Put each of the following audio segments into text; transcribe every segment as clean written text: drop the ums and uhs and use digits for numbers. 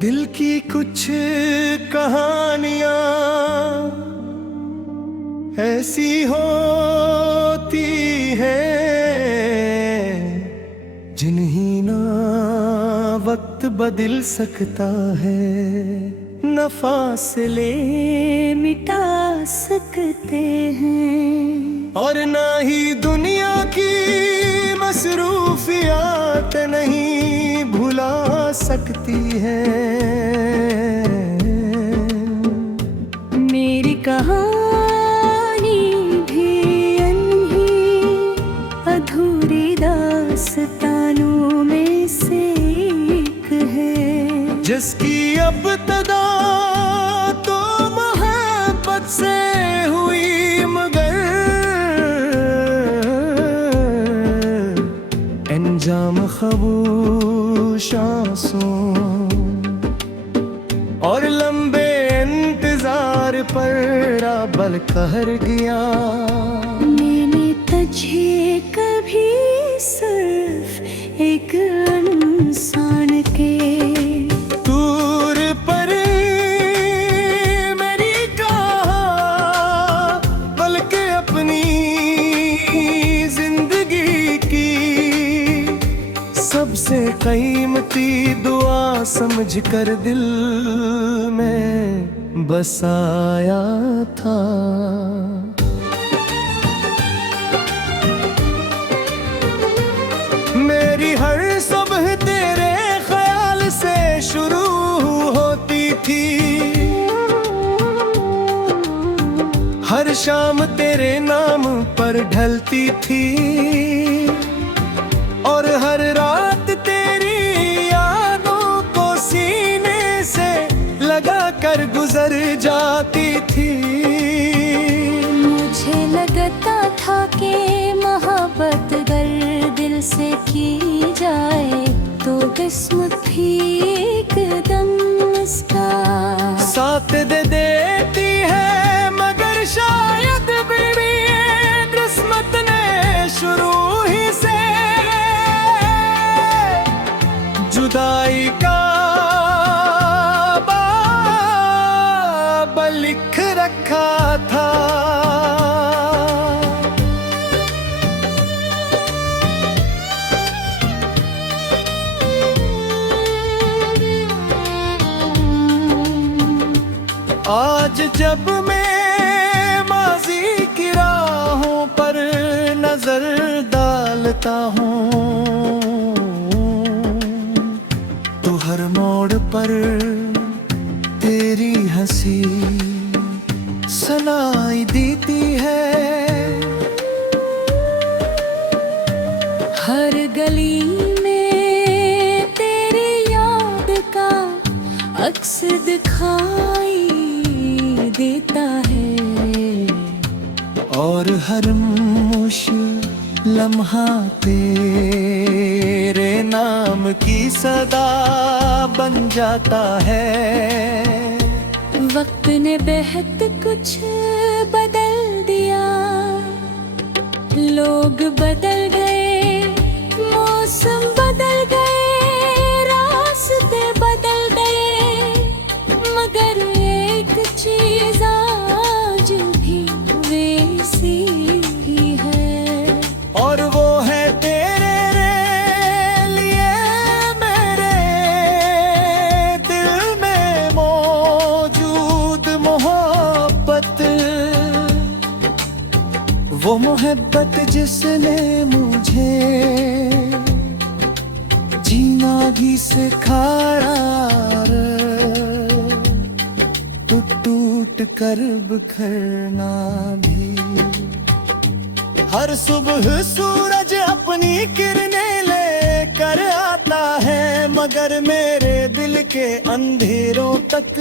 दिल की कुछ कहानियां ऐसी होती हैं जिन्हें ना वक्त बदल सकता है, न फासले मिटा सकते हैं और ना ही दुनिया की मसरूफियात नहीं भुला सकती है। मेरी कहानी भी अनही अधूरी दास्तानों में से एक है, जिसकी इब्तिदा तो मोहब्बत से हुई मगर अंजाम खामोश आंसू और लंबे इंतजार पर राबल कहर गया। मैंने तुझे कभी सिर्फ एक इंसान के दूर पर मेरी कहा, बल्कि अपनी जिंदगी की सबसे कीमती दुआ समझकर दिल में बसाया था। मेरी हर सुबह तेरे ख्याल से शुरू होती थी, हर शाम तेरे नाम पर ढलती थी और हर रात तेरी यादों को सीने से लगा कर गुजर जाती थी। मुझे लगता था कि मोहब्बत अगर दिल से की जाए तो किस्मत भी एकदम इसका साथ दे देती है, मगर शायद मेरी किस्मत ने शुरू ही से जुदाई का बाब लिख रखा था। आज जब मैं माजी की राहों पर नजर डालता हूँ तो हर मोड़ पर तेरी हंसी सुनाई देती है। हर गली में तेरी याद का अक्स दिखाई देता है और हर लम्हा तेरे नाम की सदा बन जाता है। वक्त ने बेहद कुछ बदल दिया, लोग बदल गए, मौसम बदल गए, रास्ते बदल गए, मगर एक चीज आज भी वैसी ही है और वो है तेरे लिए मेरे दिल में मौजूद मोहब्बत, वो मोहब्बत जिसने मुझे जीना भी सिखाया, टूट टूट कर बिखरना भी। हर सुबह सूरज अपनी किरणें लेकर आता है, मगर मेरे दिल के अंधेरों तक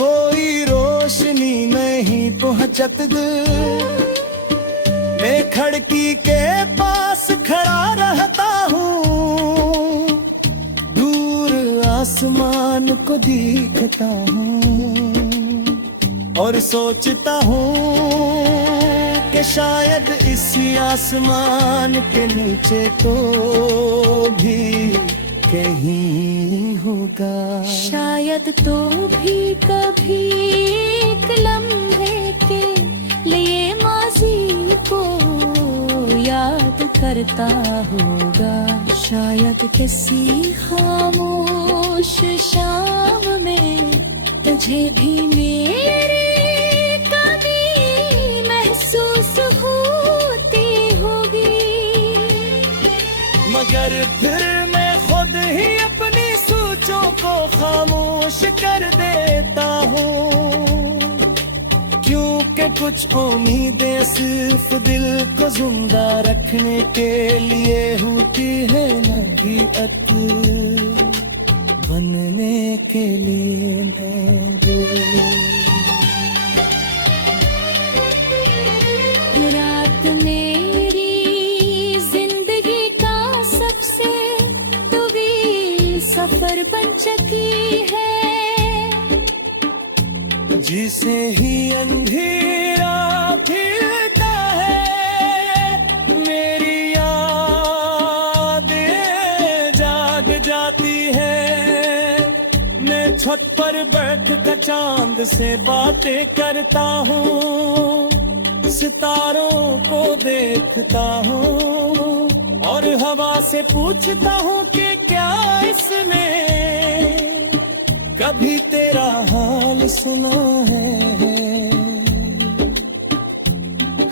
कोई रोशनी नहीं पहुंचत। मैं खिड़की के पास खड़ा रहता हूँ, दूर आसमान को देखता हूँ और सोचता हूँ कि शायद इसी आसमान के नीचे तो भी कहीं होगा। शायद तो भी कभी एक लम्हे के लिए माजी को याद करता होगा। शायद किसी खामोश शाम में तुझे भी मेरी कमी महसूस होती होगी। मगर फिर मैं खुद ही अपनी सोचों को खामोश कर देता हूँ, क्योंकि कुछ उम्मीदें सिर्फ दिल को जिंदा रखने के लिए होती है, नबीयत बनने के लिए मैं दिल। रात मेरी जिंदगी का सबसे तवील सफर बन चुकी है, जिसे ही अंधेरा फिरता है, मेरी यादें जाग जाती है। मैं छत पर बैठ कर चांद से बातें करता हूँ, सितारों को देखता हूँ और हवा से पूछता हूँ कि क्या इसने कभी तेरा हाल सुना है।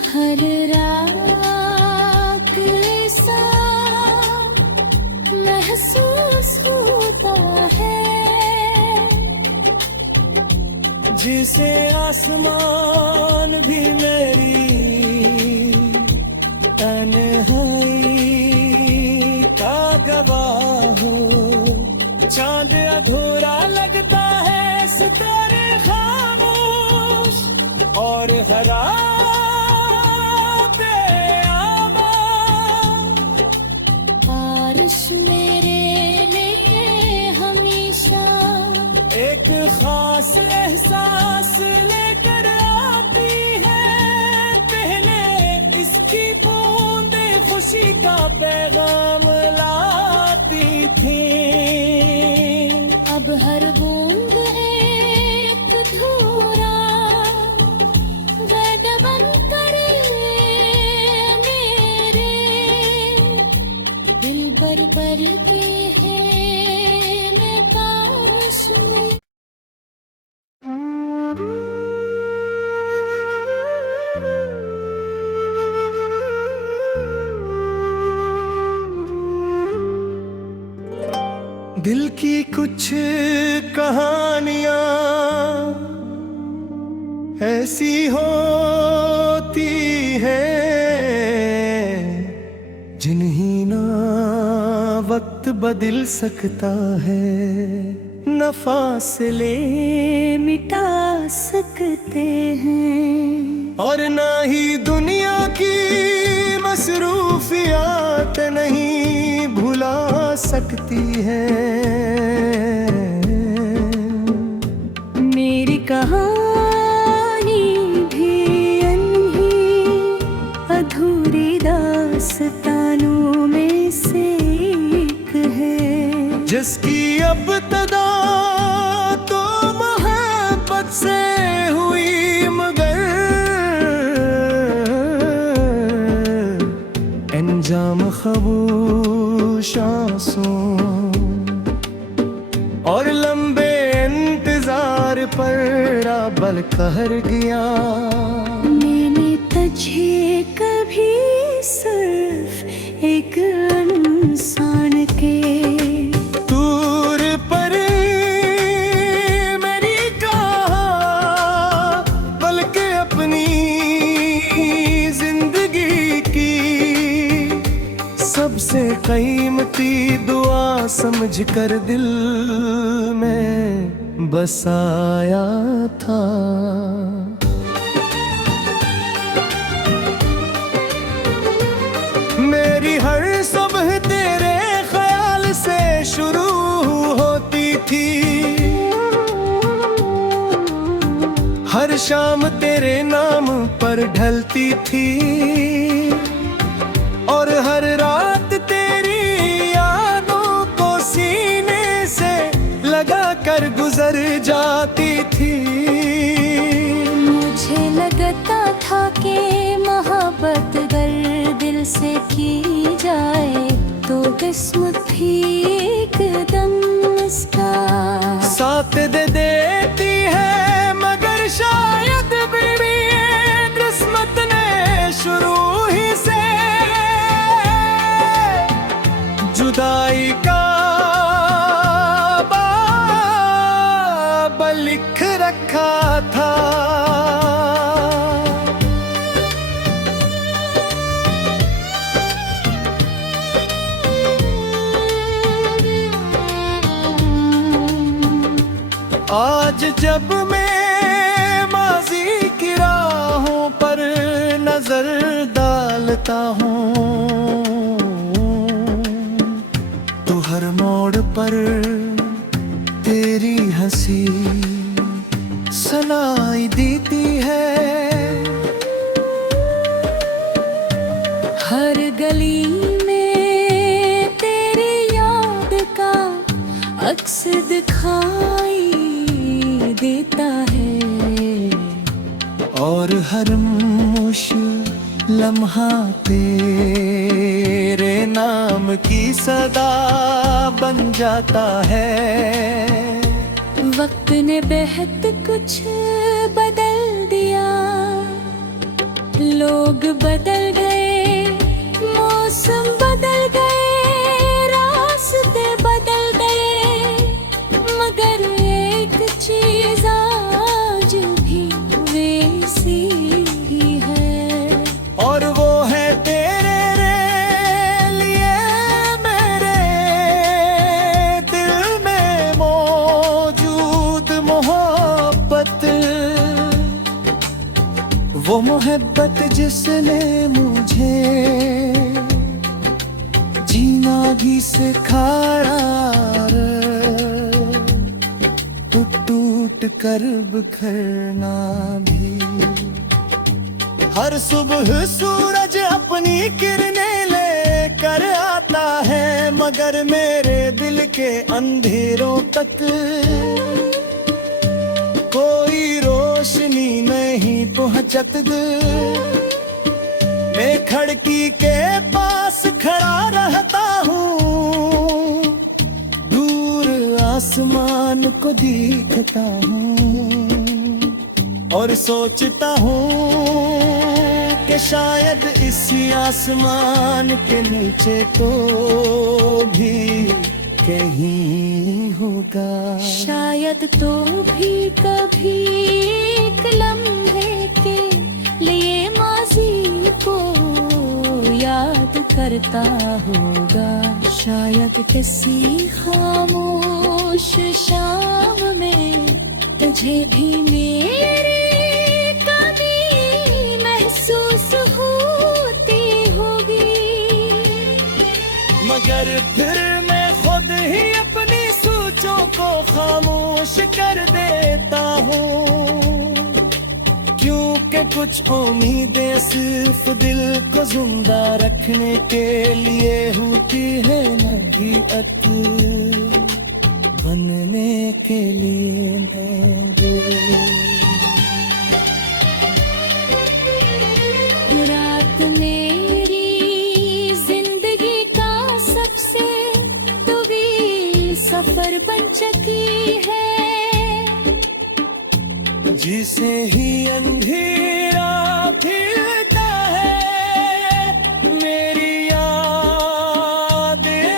हर रात ऐसा महसूस होता है, जिसे आसमान भी मेरी तन्हाई का गवाह हो। चांद अधूरा लगता है, सितारे खामोश और हरा बारिश मेरे लिए हमेशा एक खास एहसास लेकर आती है। पहले इसकी बूंदे खुशी का पैगाम लाती थी, अब हर बूंद एक धूरा गड बन कर मेरे दिल भर के है मैं पास में। दिल की कुछ कहानियां ऐसी होती हैं, जिन्हें ना वक्त बदल सकता है, न फासले मिटा सकते हैं और ना ही दुनिया की मसरूफियात नहीं भुला सकती है। मेरी कहानी भी अनही अधूरी दास्तानों में से एक है, जिसकी अब्तदा तो मोहब्बत से हुई, मगर अंजाम खामोश आंसू और लंबे इंतजार पर बल कहर गया। मैंने तुझे कभी सिर्फ एक इंसान के दूर पर मेरी कहा, बल्कि अपनी जिंदगी की सबसे कीमती दुआ समझ कर दिल में बसाया था। मेरी हर सुबह तेरे ख्याल से शुरू होती थी, हर शाम तेरे नाम पर ढलती थी और हर रात तेरी यादों को सीने से गुजर जाती थी। मुझे लगता था कि मोहब्बत अगर दिल से की जाए तो किस्मत भी एकदम इसका साथ दे देती है, मगर शायद भी किस्मत ने शुरू ही से जुदाई का बाब लिख रखा था। आज जब मैं माजी की राहों पर नजर डालता हूँ तो हर मोड़ पर तेरी हंसी सुनाई देती है। हर गली में तेरी याद का अक्स दिखाई देता है और हर लम्हा तेरे नाम की सदा बन जाता है। वक्त ने बेहद कुछ बदल दिया, लोग बदल गए, मौसम बदल गए, रास्ते बदल गए, मगर एक चीज आज भी वैसी ही है और वो है तेरे लिए मेरे दिल में मौजूद मोहब्बत। वो मोहब्बत जिसने मुझे जीना भी सिखाया, टूट कर बिखरना भी। हर सुबह सूरज अपनी किरणें लेकर आता है, मगर मेरे दिल के अंधेरों तक कोई रोशनी नहीं पहुंचत। मैं खिड़की के पास खड़ा रहता हूँ, दूर आसमान को देखता हूँ और सोचता हूँ कि शायद इसी आसमान के नीचे तो भी कहीं होगा, शायद तो भी कभी एक लम्हे के लिए माजी को याद करता होगा। शायद किसी खामोश शाम में तुझे भी मेरी कमी महसूस होती होगी, मगर फिर मैं खुद ही अपनी सोचों को खामोश कर देता हूँ, क्योंकि कुछ उम्मीदें सिर्फ दिल को जिंदा रखने के लिए होती है, नहीं बनने के लिए रात मेरी जिंदगी का सबसे तवील सफर बन चुकी है, जिसे ही अंधेरा फिरता है, मेरी यादें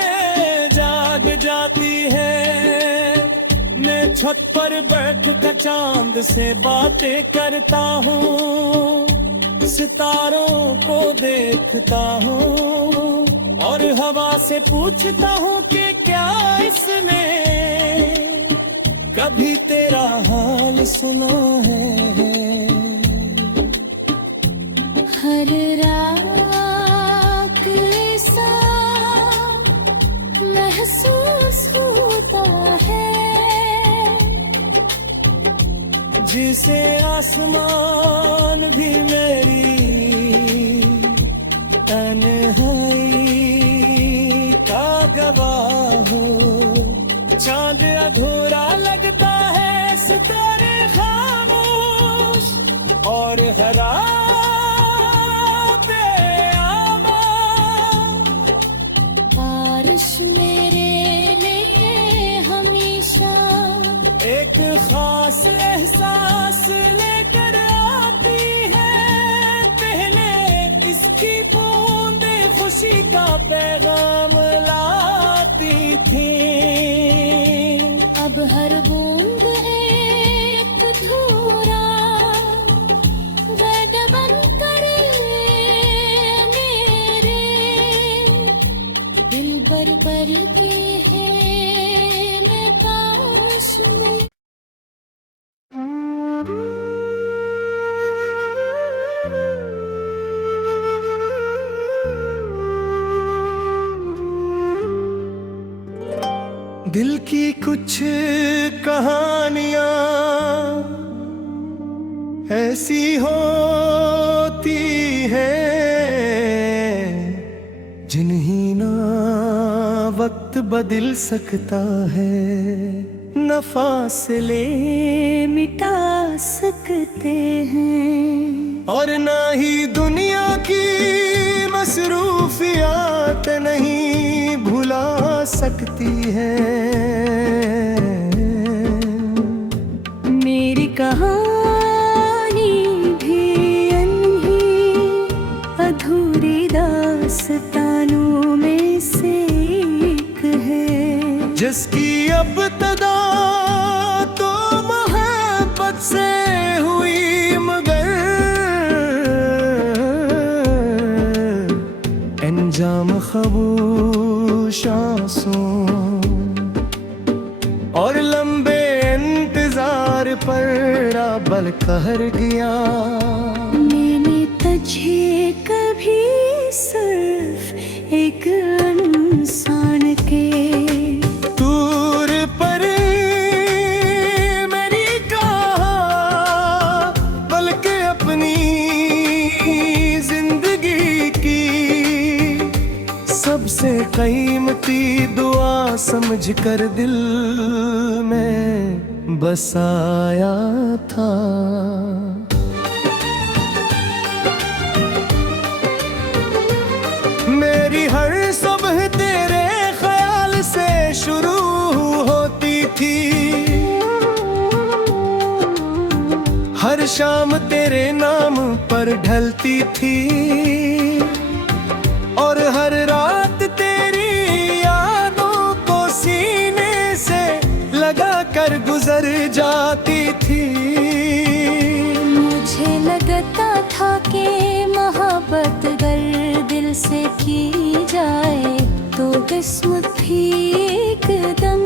जाग जाती है। मैं छत पर बैठ कर चांद से बातें करता हूँ, सितारों को देखता हूँ और हवा से पूछता हूँ कि क्या इसने कभी तेरा हाल सुना है। हर रात ऐसा महसूस होता है जिसे आसमान भी मेरी तन्हाई का गवाह हो। चांद अधूरा लगता है और हरा बेआबा। बारिश मेरे लिए हमेशा एक खास एहसास लेकर आती है, पहले इसकी बूंदे खुशी का पैगाम लाती थी। अब हर बूंद एक धूरा बदबन करे मेरे दिल भर के हैं मैं पास में। दिल की कुछ कहानियां ऐसी होती हैं, जिन्हें ना वक्त बदल सकता है, न फासले मिटा सकते हैं, और ना ही दुनिया की मसरूफियात नहीं भुला सकती है। मेरी कहानी भी अनही अधूरी दास्तानों में से एक है, जिसकी अब्तदा तो मोहब्बत से हुई, मगर अंजाम खामोश आंसू और लंबे इंतजार पर बल कहर गया। मैंने तुझे कभी सिर्फ एक इंसान के दूर पर मेरी कहा, बल्कि अपनी जिंदगी की सबसे कीमती दुआ समझकर दिल में बसाया था। मेरी हर सुबह तेरे ख्याल से शुरू होती थी, हर शाम तेरे नाम पर ढलती थी, और हर रात तेरी यादों को सीने से लगा कर गुजर जाती थी। मुझे लगता था कि मोहब्बत अगर दिल से की जाए तो किस्मत भी एकदम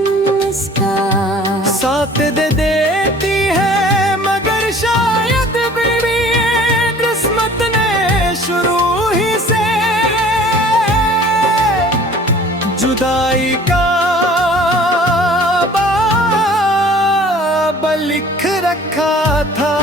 इसका साथ दे देती है, मगर शायद भी किस्मत ने शुरू ही से जुदाई का बाब लिख रखा था।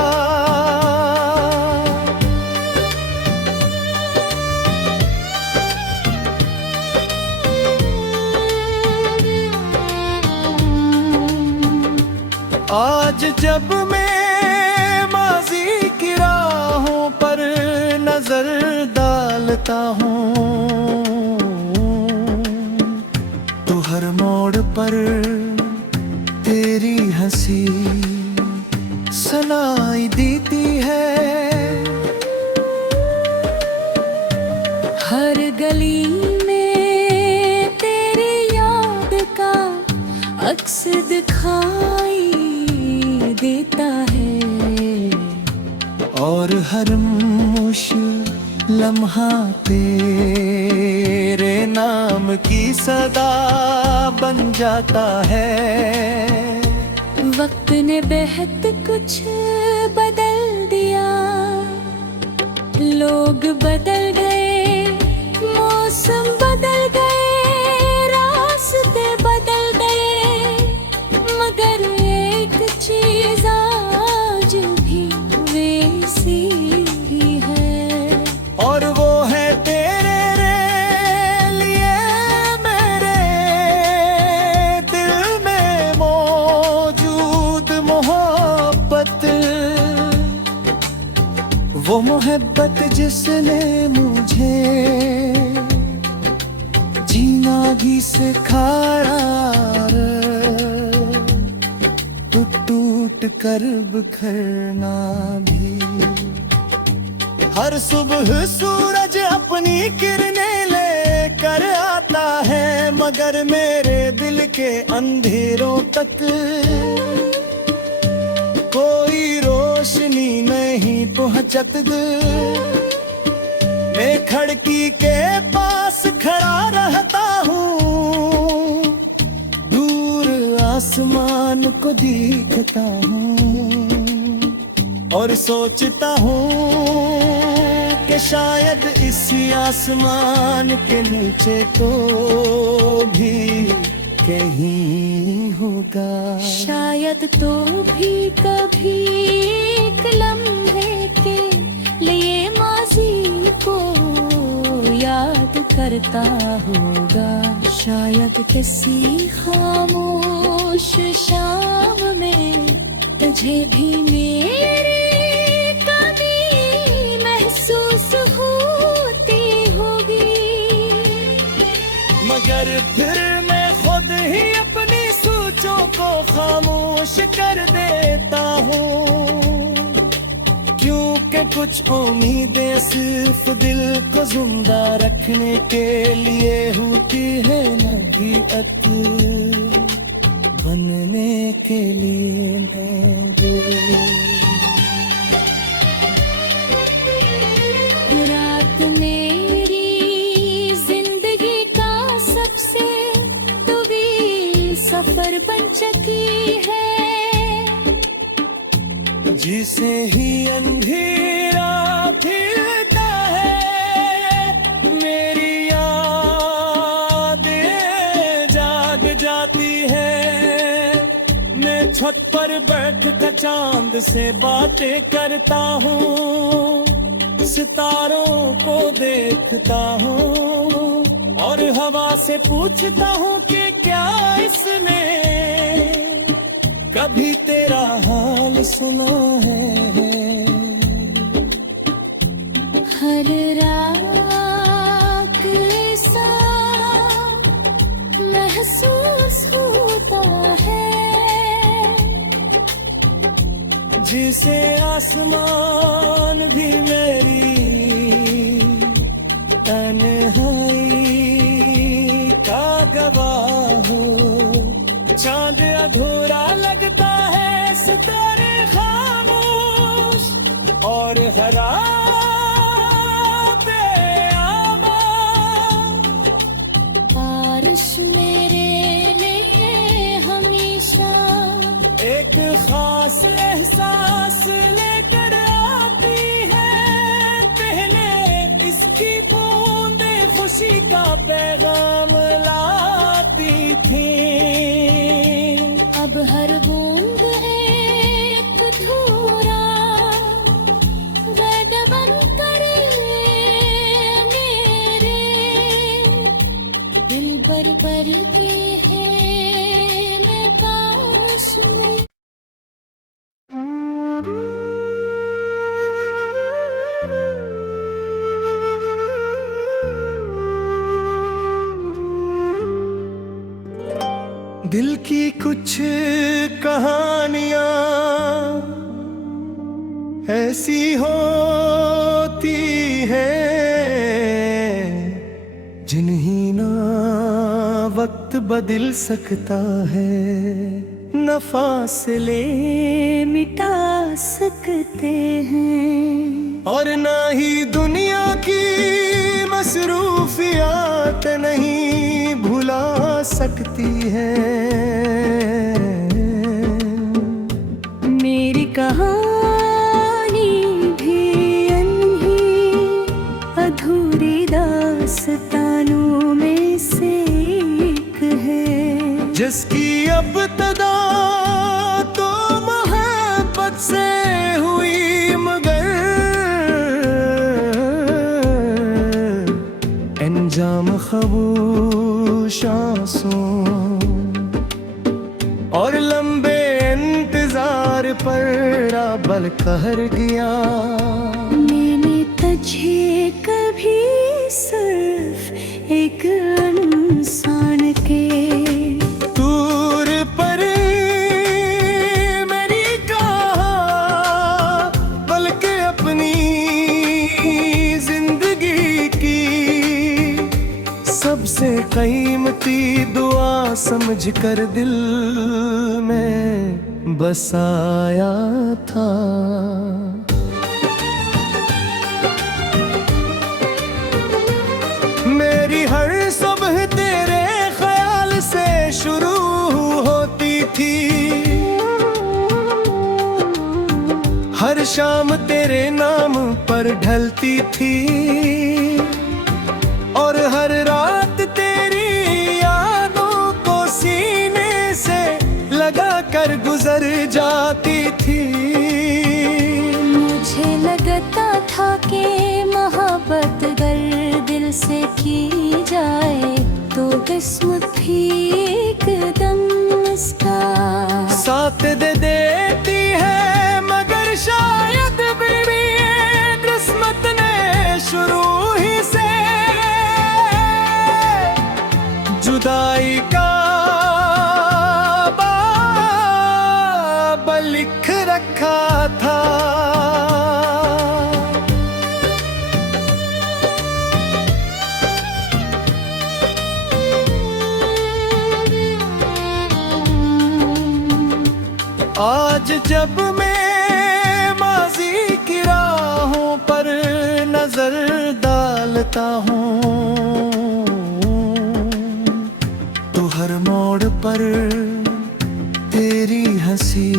आज जब मैं माजी की राहों पर नजर डालता हूँ, तो हर मोड़ पर तेरी हंसी सुनाई देती है। हर गली में तेरी याद का अक्स दिखाई देता है, और हर मुश्किल लम्हा तेरे नाम की सदा बन जाता है। वक्त ने बेहद कुछ बदल दिया, लोग बदल गए, मौसम बदल गए, रास्ते बदल गए, मगर एक चीज आज भी वैसी ही है, और वो है तेरे लिए मेरे दिल में मौजूद मोहब्बत। वो मोहब्बत जिसने मुझे जीना भी सिखाया, टूट कर बिखरना भी। हर सुबह सूरज अपनी किरणें लेकर आता है, मगर मेरे दिल के अंधेरों तक कोई रोशनी नहीं पहुंचत। मैं खिड़की के पास खड़ा रहता हूँ, दूर आसमान को देखता हूँ और सोचता हूँ कि शायद इसी आसमान के नीचे तो भी कहीं होगा। शायद तो भी कभी एक लम्हे के लिए माजी को याद करता होगा। शायद किसी खामोश शाम में तुझे भी मेरी कमी महसूस होती होगी, मगर फिर मैं खुद ही अपनी सोचों को खामोश कर देता हूँ, क्योंकि कुछ उम्मीदें सिर्फ दिल को जिंदा रखने के लिए होती है, नसीहत बनने के लिए नहीं। रात मेरी जिंदगी का सबसे तवील सफर बन चुकी है, जिसे ही अंधेरा फिरता है, मेरी यादें जाग जाती है। मैं छत पर बैठ कर चांद से बातें करता हूँ, सितारों को देखता हूँ और हवा से पूछता हूँ कि क्या इसने कभी तेरा हाल सुना है। हर रात ऐसा महसूस होता है, जिसे आसमान भी मेरी तन्हाई का गवाह हो। चांद अधूरा लगता है, सितारे खामोश और हरा बारिश मेरे लिए हमेशा एक खास एहसास लेकर आती है। पहले इसकी बूंदें खुशी का पैगाम लाती थी, अब हर बूंद एक धूरा गड बन कर मेरे दिल भर के है मैं पास में। दिल की कुछ कहानियां ऐसी होती हैं, जिन्हें ना वक्त बदल सकता है, न फासले मिटा सकते हैं और ना ही दुनिया की मसरूफियात नहीं भुला सकती है। मेरी कहानी भी अनही अधूरी दास्तानों में से एक है, जिसकी अब तदा तो मोहब्बत से हुई, मगर अंजाम खामोश आंसू और लंबे इंतजार पर बल कहर गया। सजे कभी सिर्फ एक इंसान के। दूर पर मेरी कहाँ, बल्कि अपनी जिंदगी की सबसे कीमती दुआ समझ कर दिल में बसाया था। मेरी हर सुबह तेरे ख्याल से शुरू होती थी, हर शाम तेरे नाम पर ढलती थी, और हर रात तेरी यादों को सीने से लगा कर गुजर जाती थी। मुझे लगता था कि मोहब्बत अगर दिल से की जाए तो किस्मत भी एकदम इसका साथ दे देती है, मगर शायद भी किस्मत ने शुरू ही से जुदाई का बाब लिख रखा था। आज जब मैं माजी की राहों पर नजर डालता हूँ, तो हर मोड़ पर तेरी हंसी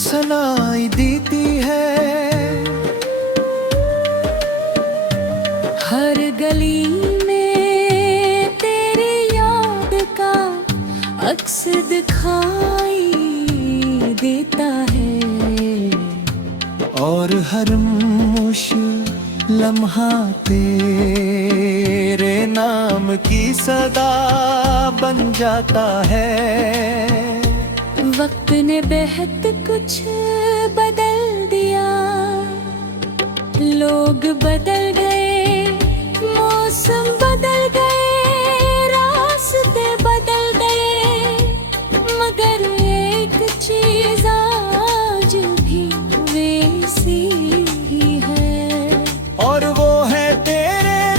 सुनाई देती है। हर गली में तेरी याद का अक्स दिखाई देता है, और हर मुश लम्हा तेरे नाम की सदा बन जाता है। वक्त ने बेहद कुछ बदल दिया, लोग बदल गए, मौसम बदल गए, रास्ते बदल गए, मगर एक चीज आज भी वैसी ही है, और वो है तेरे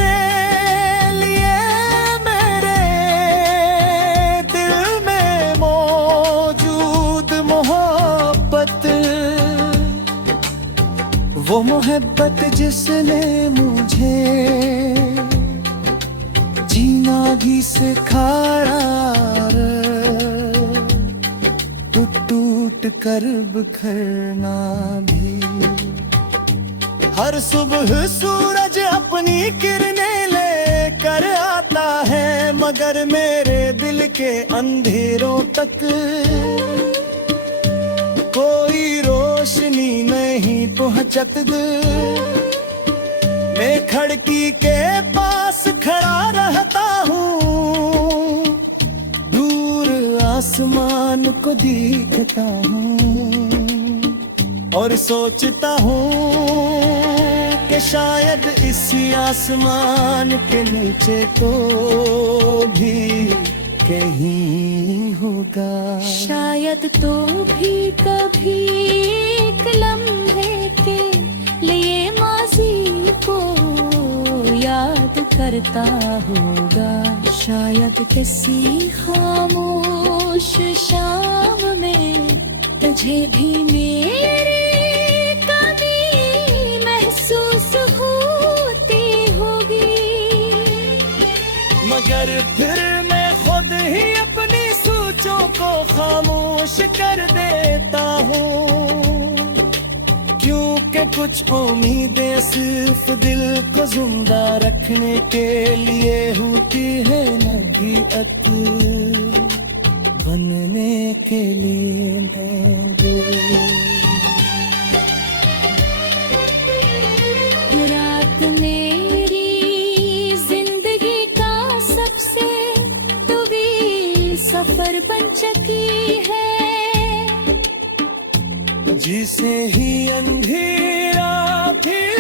लिए मेरे दिल में मौजूद मोहब्बत। वो मोहब्बत जिसने मुझे जीना भी सिखाया, टूट टूट कर बिखरना भी। हर सुबह सूरज अपनी किरणें लेकर आता है, मगर मेरे दिल के अंधेरों तक कोई रोशनी नहीं पहुंचत। मैं खिड़की के पास खड़ा रहता हूँ, दूर आसमान को देखता हूँ, और सोचता हूँ कि शायद इसी आसमान के नीचे तो भी कहीं होगा, शायद तो भी कभी एक लम्हे के लिए माजी को याद करता होगा, शायद किसी खामोश शाम में तुझे भी मेरी कमी महसूस होती होगी, मगर फिर मैं खुद ही अपनी सोचों को खामोश कर देता हूँ, क्योंकि कुछ उम्मीदें सिर्फ दिल को जिंदा रखने के लिए होती है, लगी बनने के लिए रात मेरी जिंदगी का सबसे तवील सफर बन चुकी है, जिसे ही अंधेरा फिर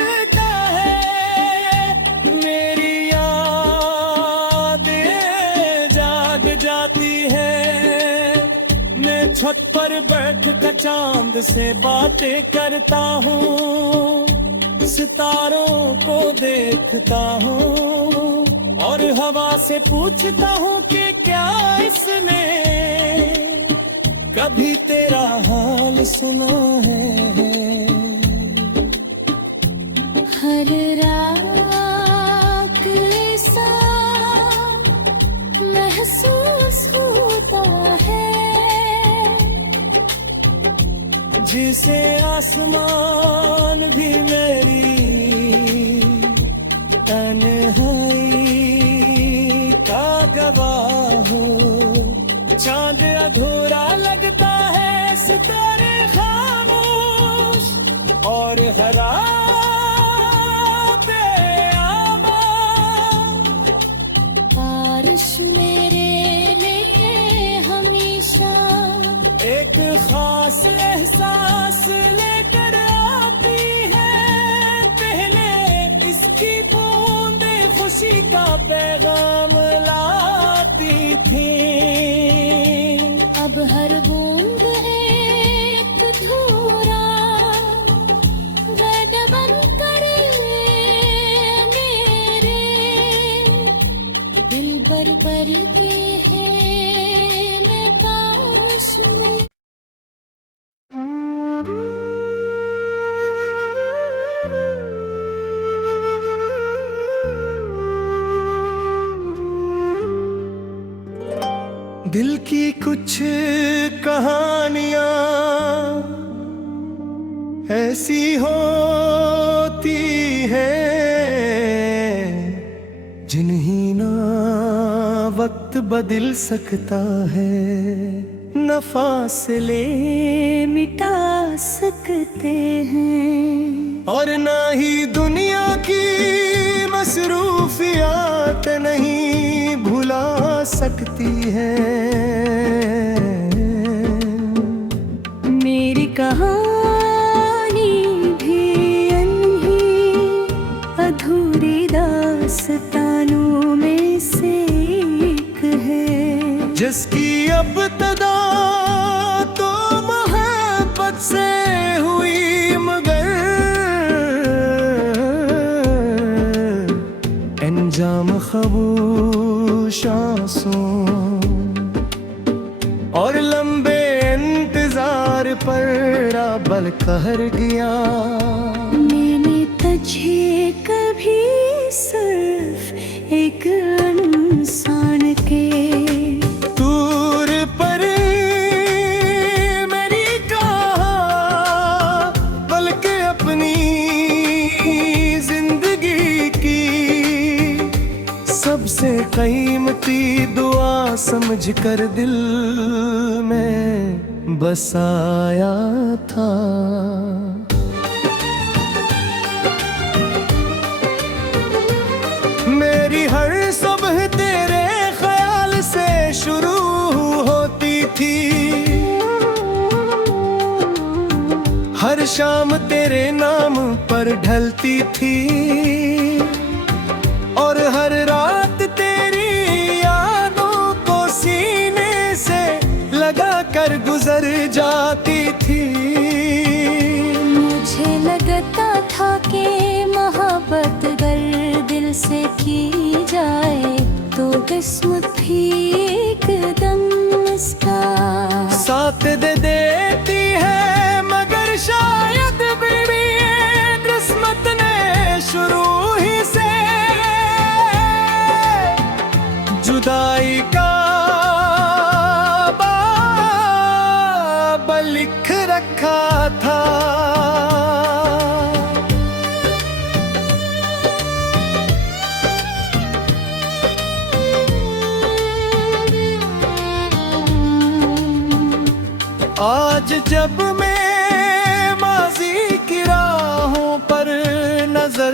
चांद से बातें करता हूँ, सितारों को देखता हूँ और हवा से पूछता हूँ कि क्या इसने कभी तेरा हाल सुना है। हर रात ऐसा महसूस होता है जिसे आसमान भी मेरी तन्हाई का गवाह हो। चांद अधूरा लगता है, सितारे खामोश और हरा बारिश मेरे लिए हमेशा एक खास एहसास लेकर आती है। पहले इसकी बूंदे खुशी का पैगाम लाती थी, अब हर बूंद एक धूरा वैद बन कर मेरे दिल भर के हैं मैं पास में। दिल की कुछ कहानियां ऐसी होती हैं जिन्हें ना वक्त बदल सकता है, न फासले मिटा सकते हैं और ना ही दुनिया की मसरूफियात नहीं भुला सकती है। मेरी कहानी भी अनही अधूरी दास्तानों में से एक है, जिसकी अब्तदा तो मोहब्बत से हुई मगर अंजाम खामोश आंसुओं और लंबे इंतजार पर बल कहर गया। मैंने तुझे कभी सिर्फ एक इंसान के दूर पर मेरी कहा, बल्कि अपनी जिंदगी की सबसे कीमती दुआ समझकर दिल में बसाया था। मेरी हर सुबह तेरे ख्याल से शुरू होती थी, हर शाम तेरे नाम पर ढलती थी और हर रात तेरी यादों को सीने से लगा कर गुजर जाती थी। मुझे लगता था कि मोहब्बत अगर दिल से की जाए तो किस्मत भी एकदम इसका साथ दे देती है, मगर शायद भी किस्मत ने शुरू ही से जुदाई का बाब लिख रखा था। आज जब मैं माजी की राहों पर नजर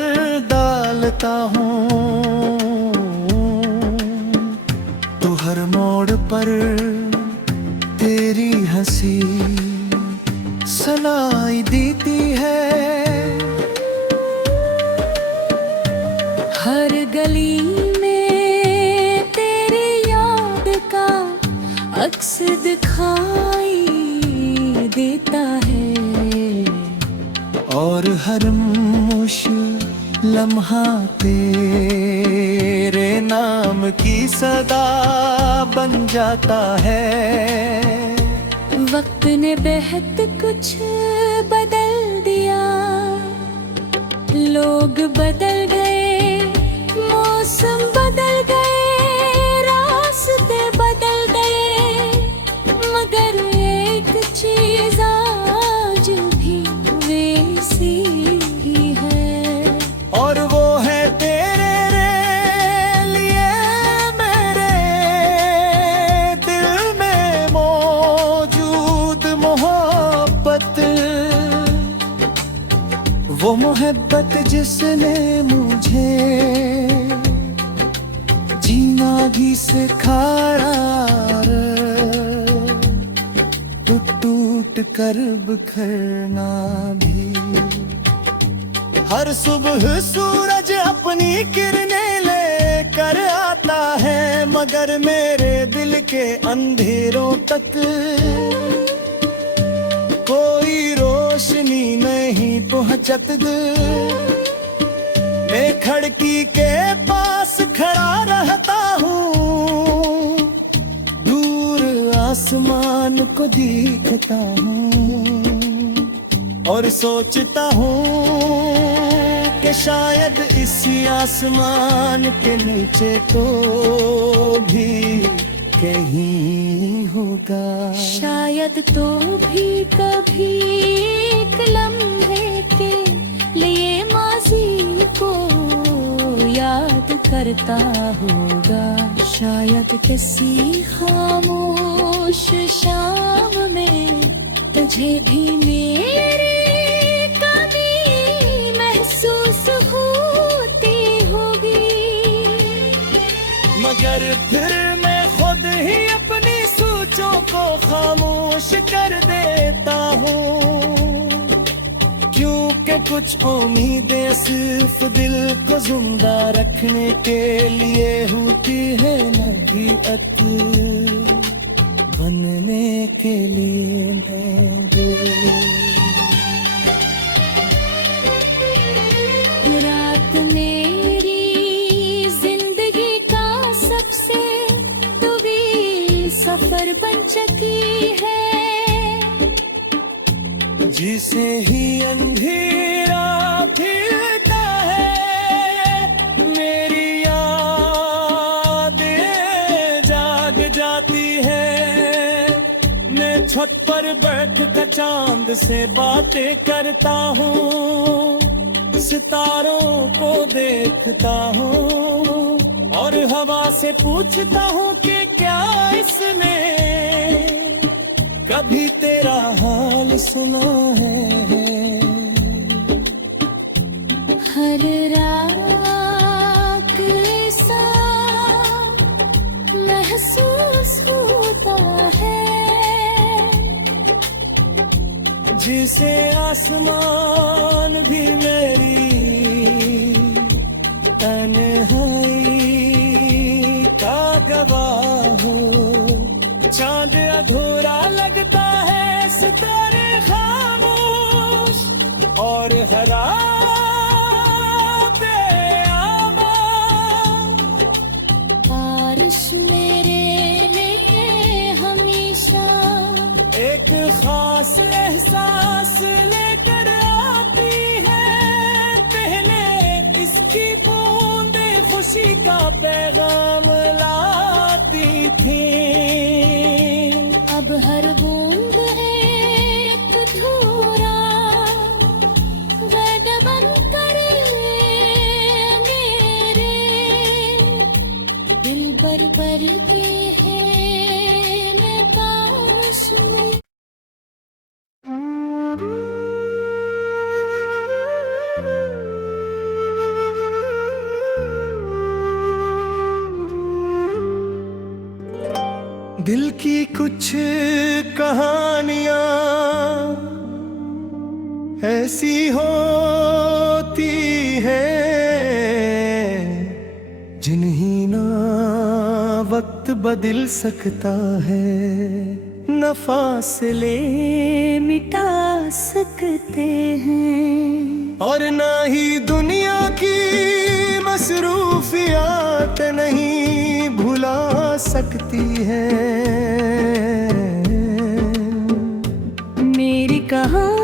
डालता हूँ तो हर मोड़ पर तेरी हंसी सुनाई देती है। हर गली में तेरी याद का अक्स दिखाई देता और हर मुश लम्हा तेरे नाम की सदा बन जाता है। वक्त ने बेहद कुछ बदल दिया, लोग बदल गए, मौसम बदल गए, रास्ते बदल गए, मगर एक चीज आज भी वैसी ही है। और वो है तेरे लिए मेरे दिल में मौजूद मोहब्बत, वो मोहब्बत जिसने मुझे जीना भी सिखाया, टूट टूट कर बिखरना भी। हर सुबह सूरज अपनी किरणें लेकर आता है, मगर मेरे दिल के अंधेरों तक कोई रोशनी नहीं पहुंचत। मैं खिड़की के पास खड़ा रहता हूँ, दूर आसमान को देखता हूँ और सोचता हूँ कि शायद इसी आसमान के नीचे तो भी कहीं होगा, शायद तो भी कभी एक लम्हे के लिए माजी को याद करता होगा। शायद किसी खामोश शाम में तुझे भी मेरी कमी महसूस होती होगी, मगर फिर मैं खुद ही अपनी सोचों को खामोश कर देता हूँ, क्योंकि कुछ उम्मीदें सिर्फ दिल को जिंदा रखने के लिए होती है, लगी बनने के लिए रात मेरी जिंदगी का सबसे तवील सफर बन चुकी है, जिसे ही अंधेरा फिरता है, मेरी यादें जाग जाती है। मैं छत पर बैठ कर चांद से बातें करता हूँ, सितारों को देखता हूँ और हवा से पूछता हूँ कि क्या इसने कभी तेरा हाल सुना है। हर रात ऐसा महसूस होता है, जिसे आसमान भी मेरी तन्हाई का गवाह हो। चांद अधूरा लगता है, सितारे खामोश और हरा बारिश मेरे लिए हमेशा एक खास एहसास लेकर आती है, पहले इसकी बूंदे खुशी का पैगाम लाती थी, अब हर बूंद एक धूरा गड बन कर मेरे दिल भर के हैं मैं पास में। दिल की कुछ कहानियां ऐसी होती है, जिन्हें ना वक्त बदल सकता है, न फासले मिटा सकते हैं, और ना ही दुनिया की मसरूफियात नहीं भुला सकती है। मेरी कहानी